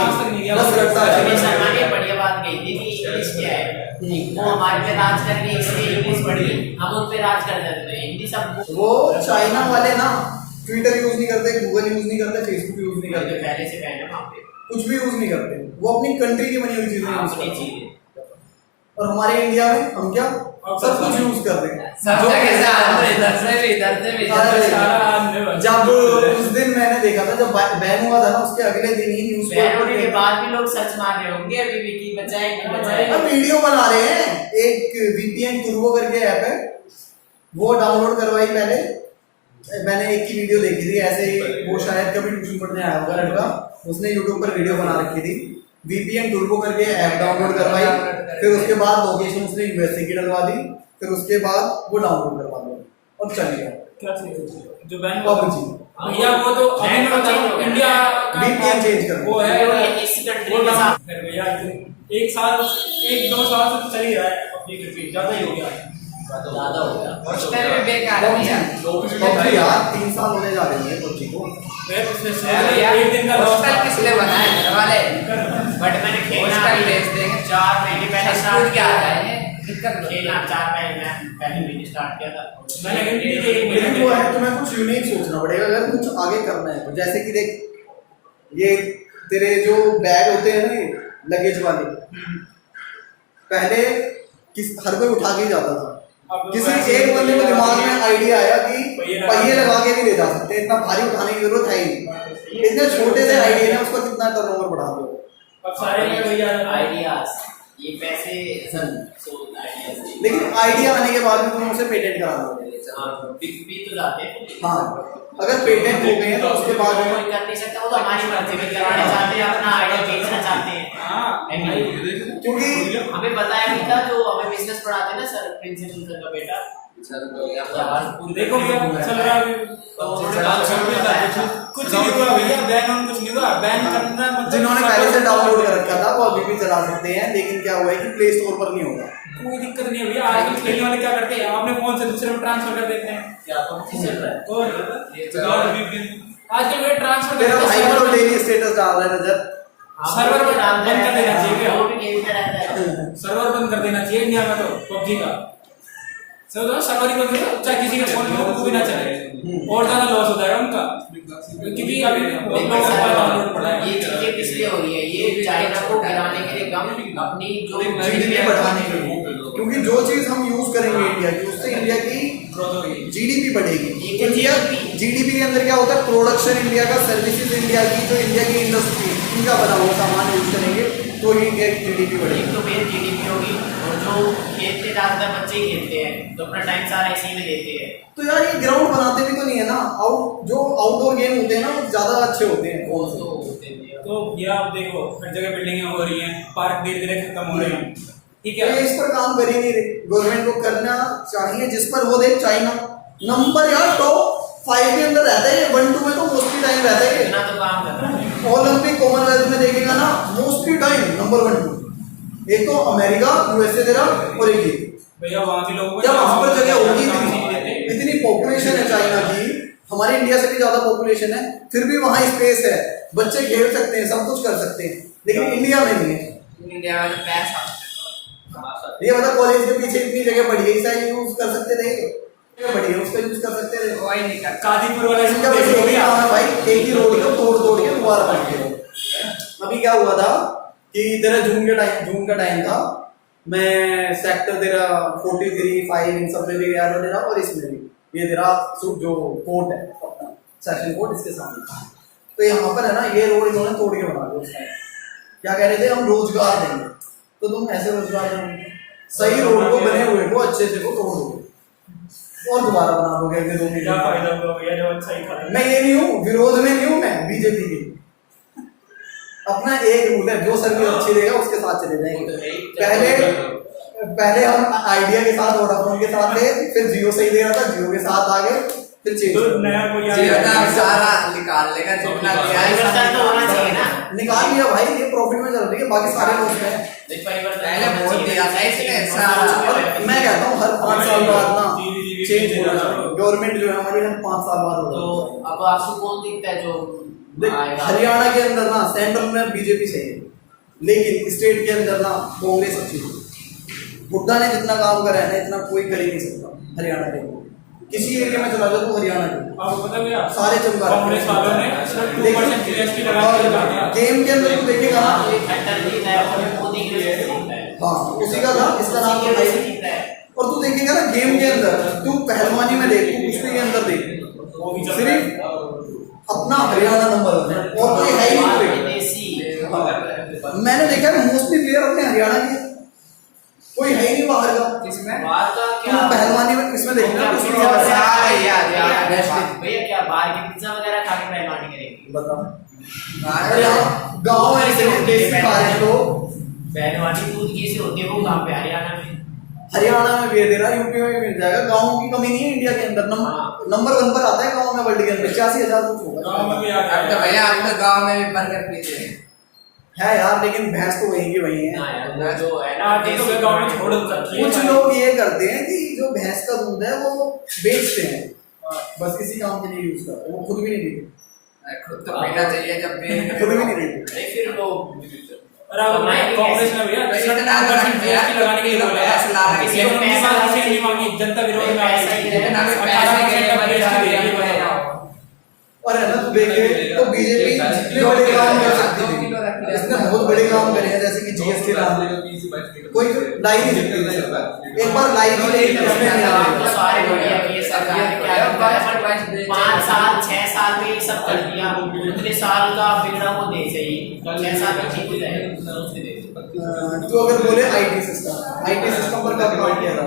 बस रखता अभी शर्मा ने बढ़िया बात कही थी कि इंग्लिश क्या है, वो हमारे पे राज करके इसलिए इंग्लिश पढ़ी, हम उन पे राज कर देते हैं हिंदी सब। वो चाइना वाले ना ट्विटर यूज नहीं करते, गूगल यूज नहीं करते, फेसबुक यूज नहीं करते, पहले से पहले वहाँ पे कुछ भी यूज नहीं करते, वो अपनी कंट्री की बनी हुई चीजें यूज अपनी करते हैं। चीजें। और हमारे इंडिया में हम क्या सब कुछ यूज कर रहे हैं। सब जगह से इधर से भी जब उस दिन मैंने देखा था जब बैन हुआ था ना, उसके अगले दिन ही न्यूज बैन होने के बाद भी लोग सर्च मार रहे होंगे अभी भी कि बचाए कि बचाए। अब वीडियो बना रहे हैं, एक वीपीएन टर्बो करके ऐप है, वो डाउनलोड करवाई पहले, मैंने एक की वीडियो देखी थी ऐसे ही, वो शायद कभी ट्यूशन पढ़ने आया होगा लड़का, उसने यूट्यूब पर वीडियो बना रखी थी, VPN टर्बो करके ऐप डाउनलोड करवाई, फिर उसके बाद लोकेशन उसने यूएसए की डलवा दी, फिर उसके बाद वो डाउनलोड करवा दिया और चल गया। क्या चाहिए जो बैंक PUBG भैया वो तो अभी मैं बता रहा हूँ इंडिया का VPN चेंज कर वो है इस कंट्री के साथ भैया एक साल 1-2 साल से तो चल ही रहा है अपनी क्रिकेट ज्यादा ही हो गया ज्यादा हो गया। हॉस्टल में बेकार है यार। PUBG यार 3 साल होने जा रहे हैं PUBG को। मैं पिछले अरे यार, एक दिन का लॉस हॉस्टल किस लिए बना है घर वाले? बट मैंने खेलना हॉस्टल भेज देंगे। 4 महीने पहले स्कूल स्टार्ट क्या किया आता था। है? दिक्कत नहीं खेलना 4 महीने पहले स्टार्ट किया था। मैंने हिंदी के एक लेकिन महीने वो है तुम्हें कुछ यूनिक सोचना पड़ेगा अगर कुछ आगे करना है तो। जैसे कि देख ये तेरे जो बैग होते हैं ना, लगेज वाले, पहले हर कोई उठा के ही जाता था। अब किसी वैसे एक बंदे को पहिए दिमाग में लगा आइडिया आया कि पहिए पहिए लगा के भी ले जा सकते हैं, इतना भारी उठाने की जरूरत है ही नहीं। इतने छोटे से आइडिया ने उसको कितना टर्नओवर बढ़ा दो। अब सारे में भैया आइडियाज ये पैसे सोच आइडियाज लेकिन आइडिया आने के बाद भी तुम उसे पेटेंट करा दो। भी तो जाते हैं। हाँ, अगर पेटेंट हो गए हैं तो उसके बाद कोई कर नहीं सकता, वो तो हमारी मर्जी में कराना चाहते हैं, अपना आइडिया बेचना चाहते हैं। हाँ क्योंकि हमें बताया भी था जो हमें बिजनेस पढ़ाते हैं ना सर, प्रिंसिपल सर का बेटा देखो भैया चल रहा है कुछ नहीं हुआ भैया, बैन ऑन कुछ नहीं हुआ, बैन करना मतलब जिन्होंने पहले से डाउनलोड कर रखा था वो अभी भी चला सकते हैं, लेकिन क्या हुआ है कि प्ले स्टोर पर नहीं होगा। कोई दिक्कत नहीं है भैया। आजकल खेलने वाले क्या करते हैं, अपने फोन से दूसरे में ट्रांसफर कर देते हैं क्या तो चल रहा है। और आजकल वे ट्रांसफर मेरा भाई तो करते डेली स्टेटस डाल रहा है नजर। सर्वर बंद कर देना चाहिए भैया। वो भी खेलता रहता है। सर्वर बंद कर देना चाहिए इंडिया में तो PUBG का सर्वर ही बंद कर दो, चाहे किसी के फोन में वो भी ना चले और ज्यादा लॉस हो जाएगा उनका, क्योंकि अभी भी बहुत लोगों का डाउनलोड पड़ा है। ये चीजें किस लिए हो रही है? ये चाइना को गिराने के लिए कम अपनी जो जीडीपी बढ़ाने के लिए, क्योंकि जो चीज हम यूज करेंगे इंडिया की उससे इंडिया की जीडीपी बढ़ेगी। इंडिया जीडीपी के अंदर क्या होता है, प्रोडक्शन इंडिया का, सर्विसेज इंडिया की, जो इंडिया की इंडस्ट्री इनका बना हुआ सामान यूज करेंगे तो ही इंडिया की जीडीपी बढ़ेगी। एक तो मेन जीडीपी होगी, और जो खेलते ज्यादातर बच्चे ही खेलते हैं तो अपना टाइम सारा इसी में देते हैं। तो यार ये ग्राउंड बनाते भी तो नहीं है ना, जो आउटडोर गेम होते हैं ना वो ज्यादा अच्छे होते हैं। वो तो होते हैं। तो भैया आप देखो हर जगह बिल्डिंगें हो रही हैं, पार्क धीरे धीरे खत्म हो रहे हैं, ठीक तो है। ये इस पर काम कर ही नहीं रहे। गवर्नमेंट को करना चाहिए जिस पर वो देख। चाइना नंबर यार टॉप 5 के अंदर रहता है, ये 1-2 में तो मोस्टली टाइम रहता है। इतना तो काम कर रहा है। ओलंपिक कॉमनवेल्थ में देखेगा ना, मोस्टली टाइम नंबर 1-2 एक तो अमेरिका, यूएसए तेरा, और एक ये भैया वहाँ के लोगों जब वहां पर जगह होगी को इतनी पॉपुलेशन है चाइना की, हमारे इंडिया से भी ज्यादा पॉपुलेशन है, फिर भी वहां स्पेस है, बच्चे खेल सकते हैं, सब कुछ कर सकते हैं, लेकिन इंडिया में नहीं है। इंडिया में पैसा ये मतलब कॉलेज के पीछे इतनी जगह पड़ी है, इसे यूज कर सकते थे, पड़ी है उसका यूज कर सकते थे। कोई नहीं करता। कादीपुर वाला इनका बस एक ही काम है भाई, एक ही रोड को तोड़ तोड़ के दोबारा बन के। अभी क्या हुआ था कि तेरा जून का टाइम था, मैं सेक्टर तेरा 43, 5 इन सब में भी गया था तेरा, और इसमें भी ये तेरा जो कोर्ट है अपना सेशन कोर्ट इसके सामने। तो यहाँ पर है ना, ये रोड इन्होंने तोड़ के बना दिया। उसका क्या कह रहे थे, हम रोजगार देंगे, तो तुम ऐसे रोजगार देंगे, सही रोड को बने हुए को अच्छे से को तोड़ दोगे और दोबारा बना दोगे अगले 2 क्या महीने। फायदा हुआ भैया जब अच्छा ही था। मैं ये नहीं हूँ, विरोध में नहीं हूँ मैं बीजेपी के। अपना एक रूल है, जो सर्विस अच्छी देगा उसके साथ चले जाएंगे। पहले हम आइडिया के साथ, वोडाफोन के साथ थे, फिर जियो सही दे रहा था, जियो के साथ आ गए, फिर चेंज तो नया कोई आ जियो गया। का सारा निकाल लेगा जितना दिया है। परिवर्तन तो होना चाहिए ना। निकाल लिया भाई, ये प्रॉफिट में चल रही है, बाकी सारे लोग हैं। पहले बहुत दिया था इसने सारा। और मैं कहता हूँ हर 5 साल बाद ना चेंज होना चाहिए। गवर्नमेंट जो है हमारी हर 5 साल बाद तो होना अब आपको कौन दिखता है जो चाहिए। आएगा? हरियाणा के अंदर ना सेंट्रल में बीजेपी सही है, लेकिन स्टेट के अंदर ना कांग्रेस अच्छी है। हुड्डा ने जितना काम करा है ना, इतना कोई कर ही नहीं सकता हरियाणा के अंदर। किसी एरिया में चला जाओ तो हरियाणा के आपको पता भैया सारे चमका कांग्रेस वालों ने सिर्फ 2% GST लगा के लगा दिया। गेम के अंदर तू देखेगा ना, एक फैक्टर जीता है और मोदी की वजह से जीता है। हाँ उसी का था, इसका नाम की तो वजह से भाई। जीता है। और तू देखेगा ना गेम के अंदर, तू पहलवानी में देख, तू कुश्ती के अंदर देख, वो भी चल रहा है। सिर्फ अपना हरियाणा नंबर 1 है, और कोई है ही नहीं। विदेशी मैंने देखा है मोस्टली प्लेयर अपने हरियाणा के, कोई है ही नहीं बाहर का। किसमें? बाहर का तुम क्या पहलवानी में इसमें देखना कुछ नहीं और है। सारे याद याद भैया क्या बाहर की पिज्जा वगैरह खा के पहलवानी करेंगे? बताओ अरे यहाँ गाँव में ऐसे देसी खा रहे हैं लोग। पहलवानी दूध की से होती है वो कहाँ पे? हरियाणा में। हरियाणा में भी दे रहा, यूपी में भी मिल जाएगा। गाँव की कमी नहीं है इंडिया के अंदर। नंबर 1 पर आता है गाँव में वर्ल्ड के अंदर। 85,000 कुछ होगा गाँव में भी आ अब तो भैया हम तो गांव में भी बर्गर पीते हैं। है यार, लेकिन भैंस तो वहीं की वहीं है। हाँ यार, वो जो है ना हाँ, तो देसी गाँव में दूध छोड़ रखी है। कुछ लोग ये करते हैं कि जो भैंस का दूध है वो बेचते हैं, बस किसी काम के लिए यूज करते हैं, वो खुद भी नहीं पीते। खुद तो पीना चाहिए जब भी खुद भी नहीं पीते। अरे फिर वो और अब कांग्रेस ने भैया तो इतना 17% जीएसटी लगाने के लिए बोला है। पैसा ला रहे किसी हैं। ने उनकी बात किसी ने नहीं मांगी, जनता विरोध में आई थी। इतना भी पैसे के लिए मर जीएसटी जाए। और है ना, तू देखे तो बीजेपी जितने बड़े काम कर सकती थी, इसने बहुत बड़े काम करे हैं, जैसे कि जीएसटी कोई लाई नहीं सकती। एक बार लाई थी लेकिन उसमें नहीं आप आई। तो सारे बढ़िया कि ये सरकार ने क्या किया है, 5 साल 6 साल में ये सब कर दिया। इतने साल का बिगड़ा वो देश है ये, 6 साल में ठीक हो जाएगा उसके देश। तो अगर बोले आईटी सिस्टम पर कब बात किया था?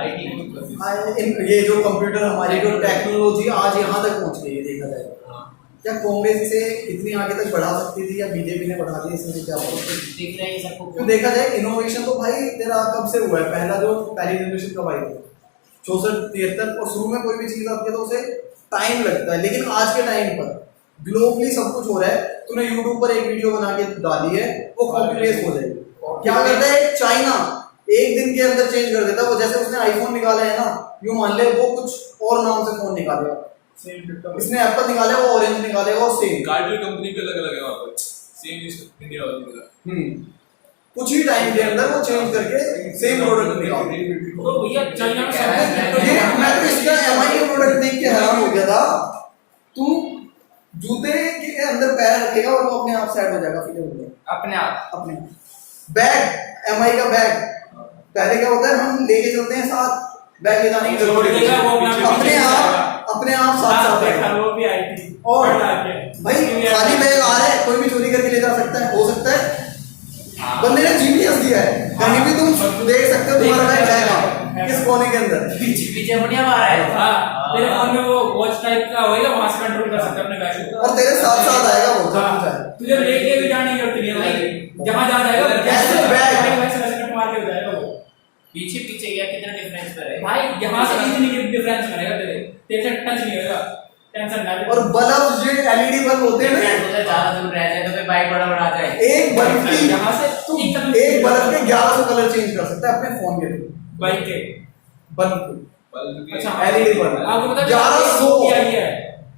आईटी ये जो कंप्यूटर हमारी जो टेक्नोलॉजी आज यहाँ तक पहुँच गई है, देखा जाए क्या कांग्रेस इसे इतनी आगे तक बढ़ा सकती थी या बीजेपी ने बढ़ा दिया, इसमें क्या बात है? दिख रहा है सबको। तो देखा जाए इनोवेशन तो भाई तेरा कब से हुआ है? पहली जनरेशन कब आई थी? 64-73। और शुरू में कोई भी चीज आती है तो उसे टाइम लगता है, लेकिन आज के टाइम पर ग्लोबली सब कुछ हो रहा है। तूने यूट्यूब पर एक वीडियो बना के डाली है, वो कॉपी पेस्ट हो जाएगी। क्या करता है चाइना? एक दिन के अंदर चेंज कर देता है। वो जैसे उसने आईफोन निकाला है ना, यूं मान ले वो कुछ और नाम से फोन निकालेगा। इसने एप्पल निकाले, वो ऑरेंज निकालेगा, और सेम गाड़ी कंपनी के अलग अलग है वहाँ पर, सेम इंडिया वाली तरह। कुछ ही टाइम के अंदर वो चेंज करके सेम प्रोडक्ट निकालते। तो भैया चाइना में सब ये मैं तो इसका एमआई का प्रोडक्ट देख के हैरान हो गया था। तू जूते के अंदर पैर रखेगा और वो अपने आप सेट हो जाएगा, फिट हो जाएगा अपने आप। अपने बैग, एमआई का बैग पहले क्या होता है, हम लेके चलते हैं साथ, बैग ले जाने की जरूरत नहीं है, अपने आप साथ साथ देखा बैग। वो भी आई थी। और भाई खाली बैग आ रहा है, कोई भी चोरी करके ले जा सकता है, हो सकता है। बंदे ने जीपीएस दिया है, कहीं भी तुम देख सकते हो तुम्हारा बैग जाएगा किस कोने के अंदर। पीछे बढ़िया मारा है। हाँ, तेरे फोन में वो वॉच टाइप का होएगा, वहां से कंट्रोल कर सकते अपने बैग को। और तेरे साथ साथ आएगा वो सब कुछ है। तुझे लेके भी जाने की जरूरत नहीं है भाई, जहां जा जाएगा ऐसे बैग वैसे कट मार के हो जाएगा वो। पीछे पीछे गया कितना डिफरेंस पर है भाई यहाँ से इतनी डिफरेंस करेगा तेरे से टच नहीं होगा, टेंशन ना ले। और बल्ब जो एलईडी बल्ब होते हैं ना, ज्यादा दूर रह जाए तो फिर बाइक बड़ा बड़ा आ जाए। एक बल्ब की यहाँ से तुम एक बल्ब के 1100 कलर चेंज कर सकता है अपने फोन के थ्रू। बाइक के बल्ब अच्छा एलईडी बल्ब आपको पता है 1100 क्या है?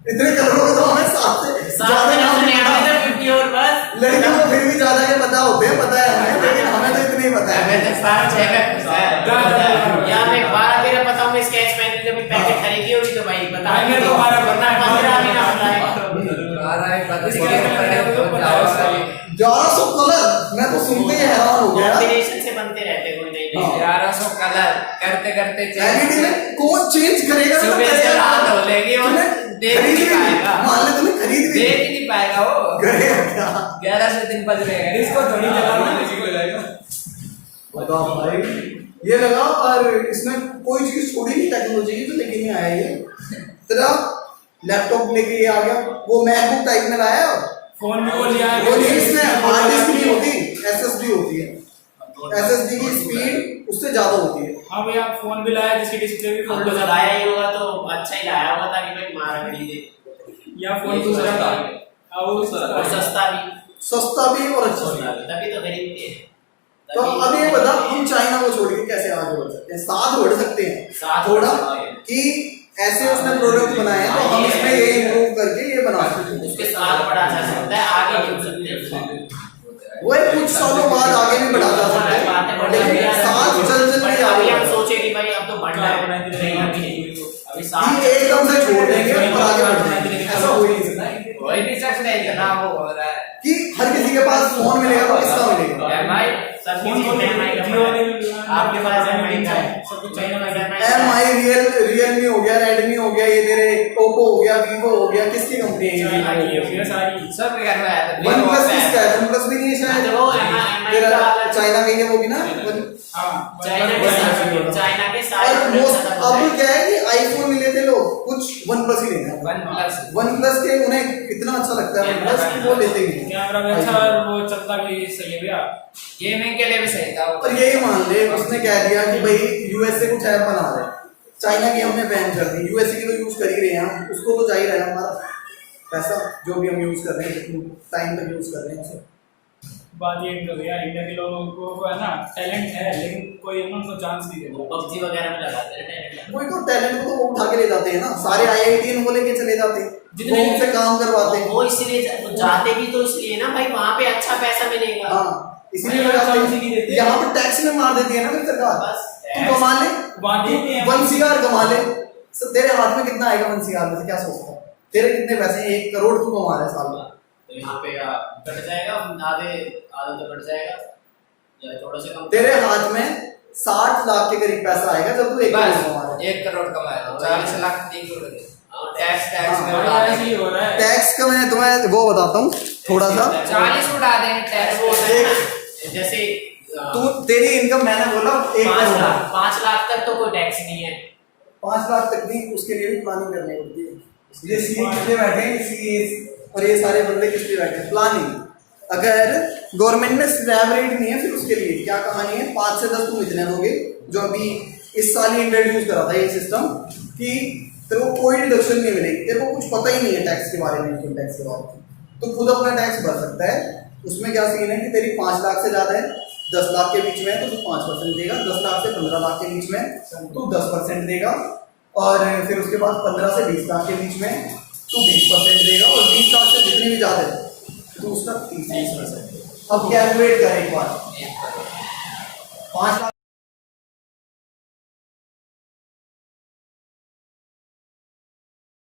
इतने कलरों के तो हमें साथ से ज्यादा नाम नहीं पता। 50 और बस लड़कियों को फिर भी ज्यादा के पता होते हैं, पता है हमें, लेकिन हमें तो इतने ही पता है। मैं तो सारा 6 का यहाँ पे 12-13 पता होंगे। स्केच पेन की जब पैकेट खरीदी होगी तो भाई बता भाई मेरे को 12 पता है, 15 भी ना पता है। 1100 कलर, मैं तो सुनते ही हैरान हो गया। कॉम्बिनेशन से बनते रहते कोई नहीं नहीं। 1100 कलर करते करते एलईडी में कौन चेंज करेगा? तो सुबह से रात हो लेगी और देख खरीद नहीं भी पाएगा। मान ले तूने खरीद भी देख ही नहीं पाएगा वो। करेगा क्या? 11 से दिन बज रहे हैं। इसको थोड़ी चलाना लगाएगा। बताओ भाई, ये लगा और इसमें कोई चीज छोड़ी नहीं टेक्नोलॉजी की, तो लेके नहीं आया ये। तेरा लैपटॉप लेके ये आ गया, वो मैकबुक टाइप में लाया, फोन में वो लिया है। वो नहीं, इसमें हार्ड डिस्क नहीं होती, एसएसडी होती है। एसएसडी की स्पीड उससे ज्यादा होती है। हाँ भैया फोन भी लाया जिसकी डिस्प्ले भी फोन फोल्ड तो हो लाया ही होगा तो अच्छा ही लाया होगा ताकि कोई मारा खरीदे। या फोन दूसरा था वो और सस्ता भी सस्ता भी और अच्छा भी। तभी तो खरीदते हैं। तो अब ये बता, हम चाइना को छोड़ के कैसे आगे बढ़ सकते हैं? साथ बढ़ सकते हैं साथ थोड़ा, बढ़ सकते हैं। कि ऐसे उसने प्रोडक्ट बनाए हैं तो हम इसमें ये इम्प्रूव करके ये बना सकते हैं। उसके साथ बढ़ा जा सकता है, आगे नहीं हो सकते। वो एक कुछ सालों बाद आगे भी बढ़ा जा सकता है, लेकिन साथ चल चल के अभी आगे हम सोचे कि भाई अब तो बढ़ रहा है अभी साथ ये एकदम से छोड़ देंगे और आगे बढ़ जाएंगे, ऐसा हो ही नहीं सकता हो ही नहीं सकता, इतना वो हो रहा है कि हर किसी के पास फोन मिलेगा तो किसका मिलेगा? एमआई सब फोन चीज एमआई का आपके पास एमआई का है, सब कुछ चाइना में एमआई एमआई रियलमी हो गया, रेडमी हो गया, ये तेरे ओप्पो हो गया, वीवो हो गया, किसकी कंपनी है चाइना की ये? हो गया सारी। सब घर में आया था। वन प्लस किसका है? वन प्लस भी नहीं है शायद, वो MI तेरा का चाइना का ये होगी ना। हाँ, चाइना के सारे और products मोस्ट खत्म हो अब गए। क्या है कि आईफोन मिले थे लोग, कुछ वन प्लस ही लेना है। वन प्लस वन प्लस के उन्हें इतना अच्छा लगता है वन प्लस कि वो लेते ही नहीं। कैमरा भी अच्छा और वो चलता भी सही है भैया। गेमिंग के लिए भी सही था वो। और यही मान ले उसने कह दिया कि भाई यूएस से कुछ ऐप बना रहे हैं, चाइना की हमने बैन कर दी, यूएस की तो यूज कर ही रहे हैं हम, उसको तो जा ही रहा है हमारा पैसा जो भी हम यूज कर रहे हैं, जितने टाइम तक यूज कर रहे हैं उसे। बात ये नहीं भैया, इंडिया के लोगों को है ना टैलेंट है, लेकिन कोई है ना उनको चांस नहीं देता। PUBG वगैरह में लगाते हैं टैलेंट। कोई तो टैलेंट को तो वो उठा के ले जाते हैं ना, सारे आईआईटी वो लेके चले जाते हैं, जितने- वो उनसे काम करवाते हैं। वो इसलिए जाते भी तो इसलिए ना भाई, वहाँ पे अच्छा पैसा मिलेगा। हाँ इसीलिए भाई, लगाते चांस ही नहीं हैं। देते। यहाँ पर टैक्स में मार देती है ना फिर सरकार, बस तू कमा ले, वहाँ देते हैं। 1 CR कमा ले, तेरे हाथ में कितना आएगा 1 CR में से, क्या सोचता है? तेरे कितने पैसे हैं? 1 करोड़ तू कमा रहा है साल में, तो यहाँ पे कट जाएगा, आधे आधे तो कट जाएगा या थोड़ा सा कम। तेरे हाथ में 60 लाख के करीब पैसा आएगा जब तू 1 करोड़ कमा रहा है। 1 करोड़ कमाया, 40 लाख 3 करोड़ टैक्स में हाँ, उड़ा ऐसे देंगे। ही हो रहा है। टैक्स का मैं तुम्हें वो बताता हूँ थोड़ा सा। 40 उड़ा देंगे टैक्स वो में। है ना, जैसे तू तेरी इनकम मैंने बोला 1 करोड़, 5 लाख तक तो कोई टैक्स नहीं है। 5 लाख तक भी उसके लिए भी प्लानिंग करनी पड़ती है। ये सीए किसलिए बैठे हैं, सीए और ये सारे बंदे किसलिए बैठे हैं? प्लानिंग। अगर गवर्नमेंट ने स्लैब रेट नहीं है फिर उसके लिए क्या कहानी है, 5 से 10 तुम इतने दोगे, जो अभी इस साल ही इंट्रोड्यूस करा था ये सिस्टम कि तेरे को कोई डिडक्शन नहीं मिलेगी, तेरे को कुछ पता ही नहीं है टैक्स के बारे में, इनकम टैक्स के बारे में, तो खुद अपना टैक्स भर सकता है। उसमें क्या सीन है कि तेरी 5 लाख से ज़्यादा है, 10 लाख के बीच में है तो तू 5% देगा, 10 लाख से 15 लाख के बीच में तू 10% देगा, और फिर उसके बाद 15 से 20 लाख के बीच में तू 20% देगा, और 20 लाख से जितनी भी ज़्यादा है तो उसका 30%। अब कैलकुलेट कर एक बार, 5 लाख